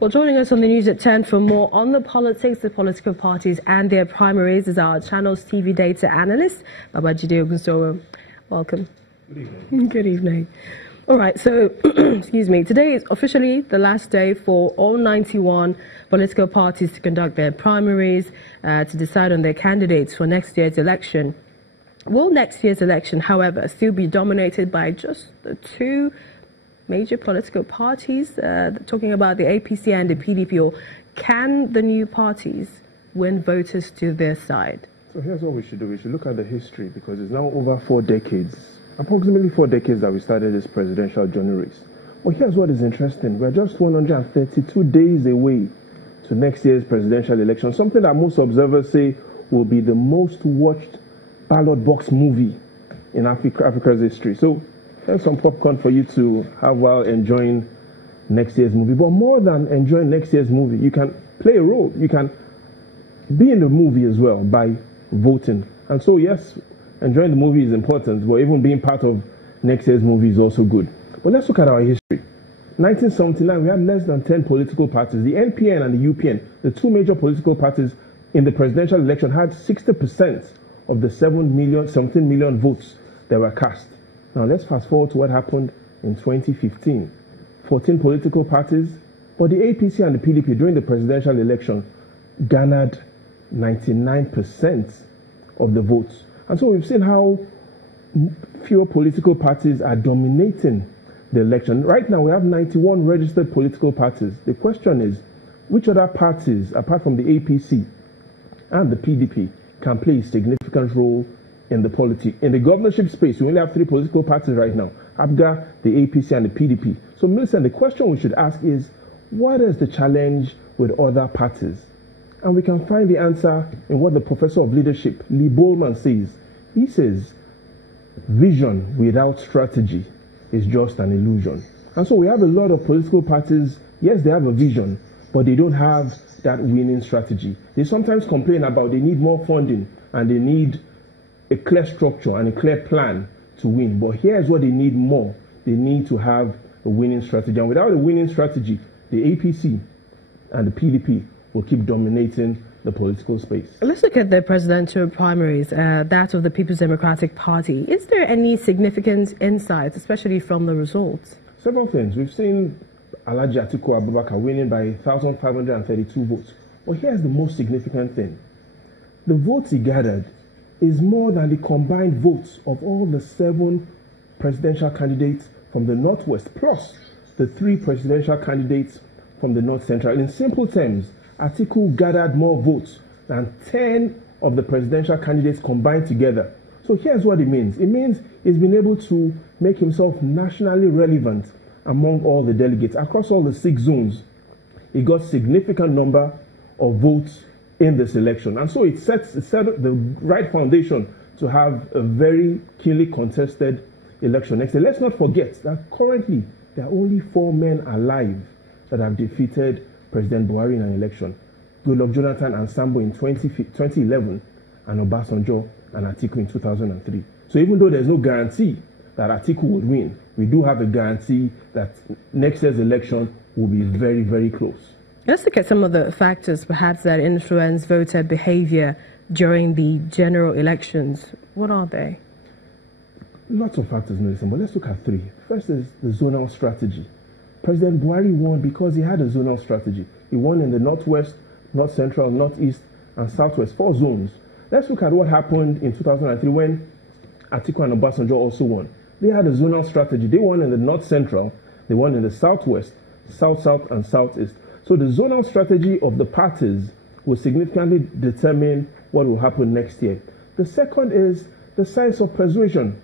Well, joining us on the news at 10 for more on the politics, the political parties and their primaries is our channel's TV data analyst, Babajide Ogunsanwo. Welcome. Good evening. Good evening. All right, so, excuse me, today is officially the last day for all 91 political parties to conduct their primaries to decide on their candidates for next year's election. Will next year's election, however, still be dominated by just the two major political parties, talking about the APC and the PDP, or can the new parties win voters to their side? So here's what we should do. We should look at the history, because it's now over 4 decades, approximately 4 decades that we started this presidential journey race. But here's what is interesting. We're just 132 days away to next year's presidential election, something that most observers say will be the most watched ballot box movie in Africa's history. So here's some popcorn for you to have while enjoying next year's movie. But more than enjoying next year's movie, you can play a role. You can be in the movie as well by voting. And so, yes, enjoying the movie is important, but even being part of next year's movie is also good. But let's look at our history. 1979, we had less than 10 political parties. The NPN and the UPN, the two major political parties in the presidential election, had 60% of the 17 million votes that were cast. Now, let's fast forward to what happened in 2015. 14 political parties, but the APC and the PDP during the presidential election garnered 99% of the votes. And so we've seen how fewer political parties are dominating the election. Right now, we have 91 registered political parties. The question is, which other parties, apart from the APC and the PDP, can play a significant role in the governorship space? We only have 3 political parties right now: ABGA, the APC, and the PDP. So, Millicent, the question we should ask is, what is the challenge with other parties? And we can find the answer in what the professor of leadership, Lee Bowman, says. He says, vision without strategy is just an illusion. And so we have a lot of political parties. Yes, they have a vision, but they don't have that winning strategy. They sometimes complain about they need more funding and they need a clear structure and a clear plan to win. But here's what they need more. They need to have a winning strategy. And without a winning strategy, the APC and the PDP will keep dominating the political space. Let's look at the presidential primaries, that of the People's Democratic Party. Is there any significant insights, especially from the results? Several things. We've seen Alhaji Atiku Abubakar winning by 1,532 votes. But here's the most significant thing. The votes he gathered is more than the combined votes of all the 7 presidential candidates from the Northwest, plus the 3 presidential candidates from the North Central. In simple terms, Atiku gathered more votes than 10 of the presidential candidates combined together. So here's what it means. It means he's been able to make himself nationally relevant among all the delegates. Across all the 6 zones, he got a significant number of votes in this election. And so it set the right foundation to have a very keenly contested election next year. Let's not forget that currently there are only 4 men alive that have defeated President Buhari in an election: Goodluck Jonathan and Sambo in 2011, and Obasanjo and Atiku in 2003. So even though there's no guarantee that Atiku would win, we do have a guarantee that next year's election will be very, very close. Let's look at some of the factors perhaps that influence voter behavior during the general elections. What are they? Lots of factors, Melissa, but let's look at 3. First is the zonal strategy. President Buhari won because he had a zonal strategy. He won in the Northwest, North Central, Northeast, and Southwest, 4 zones. Let's look at what happened in 2003 when Atiku and Obasanjo also won. They had a zonal strategy. They won in the North Central, they won in the Southwest, South-South, and Southeast. So the zonal strategy of the parties will significantly determine what will happen next year. The second is the science of persuasion.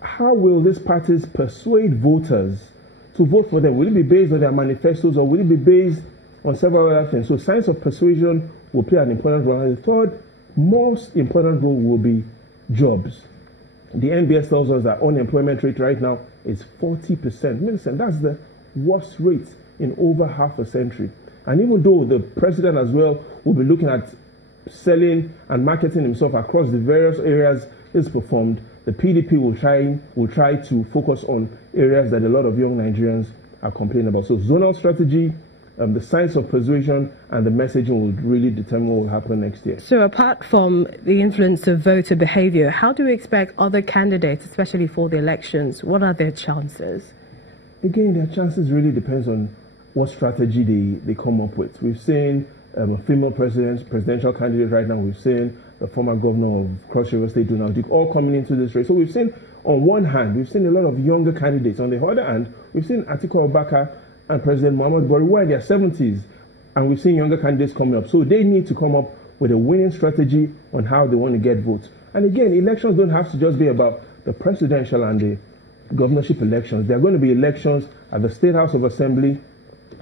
How will these parties persuade voters to vote for them? Will it be based on their manifestos, or will it be based on several other things? So science of persuasion will play an important role. And the third most important role will be jobs. The NBS tells us that unemployment rate right now is 40%. Listen, that's the worst rate in over half a century. And even though the president as well will be looking at selling and marketing himself across the various areas he's performed, the PDP will try to focus on areas that a lot of young Nigerians are complaining about. So zonal strategy, the science of persuasion and the messaging will really determine what will happen next year. So apart from the influence of voter behavior, how do we expect other candidates, especially for the elections, what are their chances? Again, their chances really depends on what strategy they come up with. We've seen a female presidential candidate right now. We've seen the former governor of Cross River State, Donald Duke, all coming into this race. So we've seen, on one hand, we've seen a lot of younger candidates. On the other hand, we've seen Atiku Abubakar and President Muhammadu Buhari, who are in their 70s, and we've seen younger candidates coming up. So they need to come up with a winning strategy on how they want to get votes. And again, elections don't have to just be about the presidential and the governorship elections. There are going to be elections at the State House of Assembly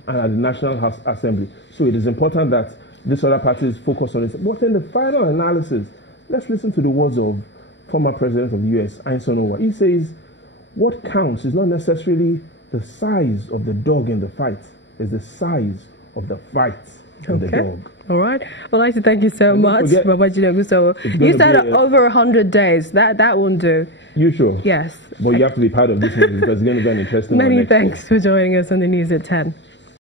and at the National House Assembly. So it is important that these other parties focus on it. But in the final analysis, let's listen to the words of former President of the U.S., Ogunsanwo. He says, what counts is not necessarily the size of the dog in the fight, it's the size of the fight of the dog. All right. Well, I'd like to thank you so much, Babajide Ogunsanwo. You said over 100 days. That won't do. You sure? Yes. But you have to be part of this meeting because it's going to be an interesting one. Many thanks for joining us on the news at 10.